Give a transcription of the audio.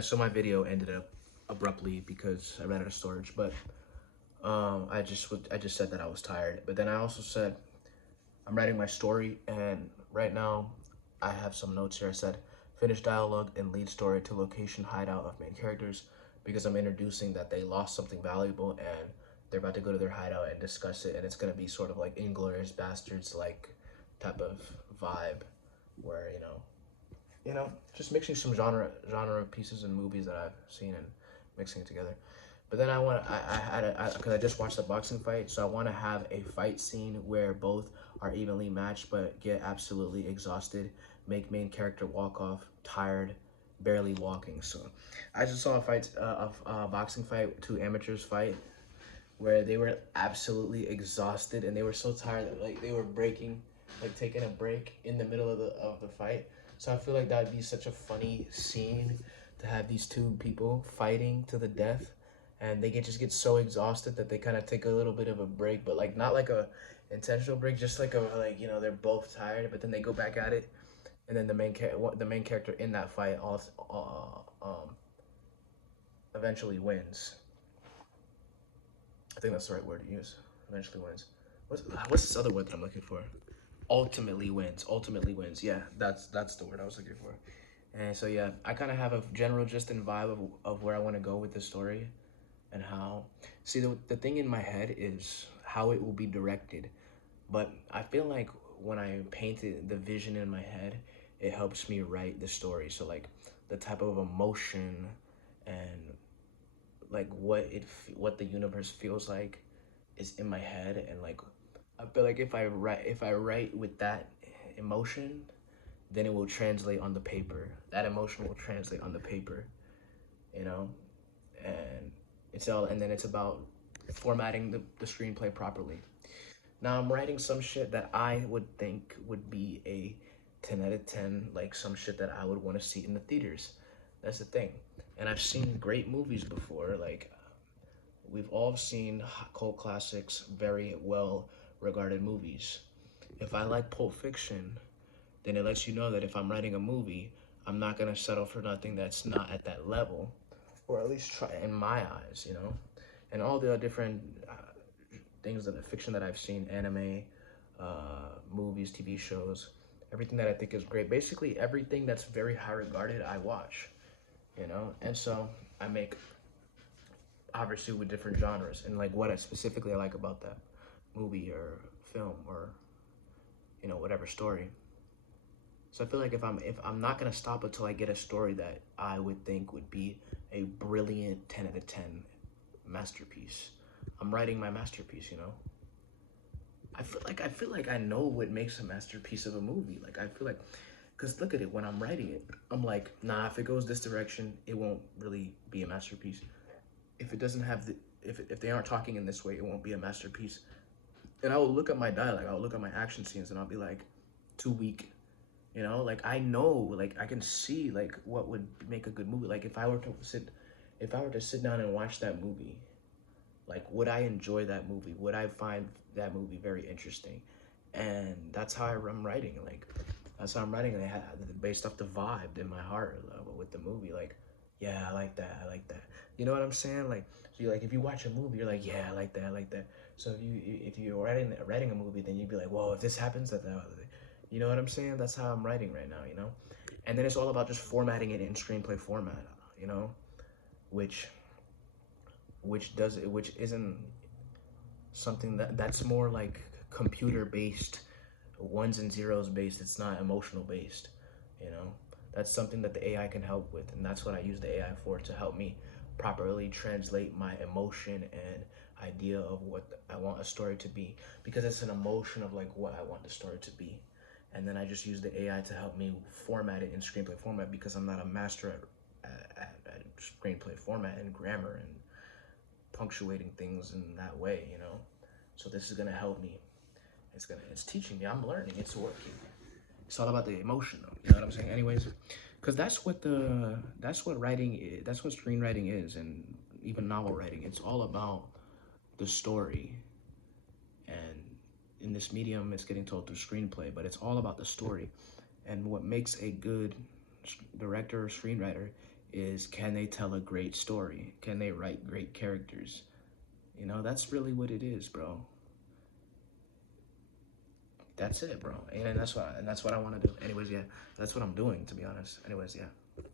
So my video ended up abruptly because I ran out of storage. But I just said that I was tired. But then I also said I'm writing my story, and right now I have some notes here. I said finish dialogue and lead story to location hideout of main characters, because I'm introducing that they lost something valuable and they're about to go to their hideout and discuss it, and it's gonna be sort of like Inglorious Bastards like type of vibe, where just mixing some genre pieces and movies that I've seen and mixing it together. But then I had because I just watched the boxing fight, so I want to have a fight scene where both are evenly matched but get absolutely exhausted, make main character walk off tired, barely walking. So I just saw a boxing fight, two amateurs fight, where they were absolutely exhausted and they were so tired that like they were breaking, like taking a break in the middle of the fight. So I feel like that would be such a funny scene to have these two people fighting to the death, and they just get so exhausted that they kind of take a little bit of a break, but like not like a intentional break, just like they're both tired, but then they go back at it, and then the main character in that fight also eventually wins. I think that's the right word to use. Eventually wins. What's this other word that I'm looking for? Ultimately wins. Ultimately wins. Yeah, that's the word I was looking for. And so yeah, I kind of have a general gist and vibe of where I want to go with the story, and how. See, the thing in my head is how it will be directed, but I feel like when I painted the vision in my head, it helps me write the story. So like the type of emotion and like what the universe feels like is in my head, and like I feel like if I write with that emotion, then it will translate on the paper. That emotion will translate on the paper, you know, and it's about formatting the screenplay properly. Now I'm writing some shit that I would think would be a 10 out of 10, like some shit that I would want to see in the theaters. That's the thing. And I've seen great movies before, like we've all seen cult classics, very well regarded movies. If I like Pulp Fiction, then it lets you know that if I'm writing a movie, I'm not gonna settle for nothing that's not at that level, or at least try in my eyes. And all the different things that fiction that I've seen, anime, movies, TV shows, everything that I think is great. Basically, everything that's very high regarded, I watch. And so I make obviously with different genres and like what I specifically I like about that movie or film or whatever story. So I feel like if I'm not gonna stop until I get a story that I would think would be a brilliant 10 out of 10 masterpiece. I'm writing my masterpiece. I feel like I know what makes a masterpiece of a movie. Like I feel like, cause look at it, when I'm writing it, I'm like, nah, if it goes this direction, it won't really be a masterpiece. If it doesn't have if they aren't talking in this way, it won't be a masterpiece. And I will look at my dialogue, I'll look at my action scenes, and I'll be like, too weak. Like I know, like I can see like what would make a good movie. Like if I were to sit down and watch that movie, like would I enjoy that movie? Would I find that movie very interesting? And that's how I'm writing. Like that's how I'm writing. Based off the vibe in my heart with the movie. Like, yeah, I like that. I like that. You know what I'm saying? Like, so you like if you watch a movie, you're like, yeah, I like that. I like that. So if you're writing a movie, then you'd be like, whoa, if this happens, that. You know what I'm saying? That's how I'm writing right now. And then it's all about just formatting it in screenplay format. You know, which which isn't something that's more like computer based, ones and zeros based. It's not emotional based. You know, that's something that the AI can help with, and that's what I use the AI for, to help me properly translate my emotion and idea of what I want a story to be, because it's an emotion of like what I want the story to be. And then I just use the AI to help me format it in screenplay format, because I'm not a master at screenplay format and grammar and punctuating things in that way. So this is gonna help me. It's teaching me. I'm learning. It's working. It's all about the emotion, though. You know what I'm saying? Anyways, because that's what writing is. That's what screenwriting is, and even novel writing. It's all about the story. And in this medium, it's getting told through screenplay, but it's all about the story. And what makes a good director or screenwriter is, can they tell a great story? Can they write great characters? You know, that's really what it is, bro. That's it, bro. And that's what I want to do. Anyways, yeah, that's what I'm doing, to be honest. Anyways, yeah.